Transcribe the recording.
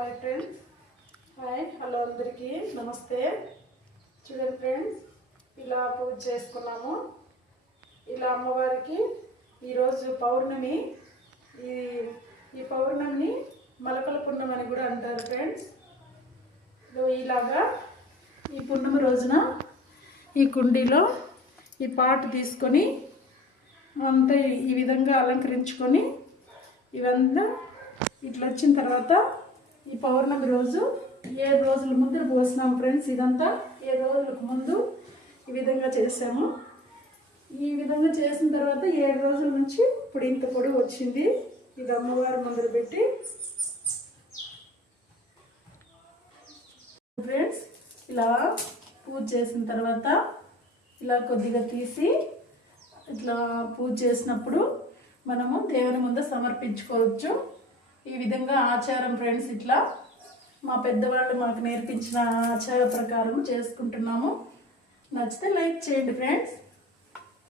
Hi friends, hello అందరికీ నమస్తే. చూడండి ఫ్రెండ్స్, ఇలా పూజ చేసుకున్నాము. ఇలా అమ్మవారికి ఈరోజు పౌర్ణమి. ఈ పౌర్ణమిని మలకల పున్నమి అని కూడా అంటారు ఫ్రెండ్స్. ఇలాగా ఈ పున్నమి రోజున ఈ కుండీలో ఈ పాటు తీసుకొని అంతా ఈ విధంగా అలంకరించుకొని ఇవంతా ఇట్లా వచ్చిన తర్వాత ఈ పౌర్ణమి రోజు 7 రోజుల ముందు పోసినాం ఫ్రెండ్స్. ఇదంతా 7 రోజులకు ముందు ఈ విధంగా చేసాము. ఈ విధంగా చేసిన తర్వాత 7 రోజుల నుంచి ఇప్పుడు ఇంత పొడి వచ్చింది. ఇది అమ్మవారి ముందర పెట్టి ఫ్రెండ్స్ ఇలా పూజ చేసిన తర్వాత ఇలా కొద్దిగా తీసి ఇట్లా పూజ చేసినప్పుడు మనము దేవుని ముందు సమర్పించుకోవచ్చు. ఈ విధంగా ఆచారం ఫ్రెండ్స్. ఇట్లా మా పెద్దవాళ్ళు మాకు నేర్పించిన ఆచార ప్రకారం చేసుకుంటున్నాము. నచ్చితే లైక్ చేయండి ఫ్రెండ్స్.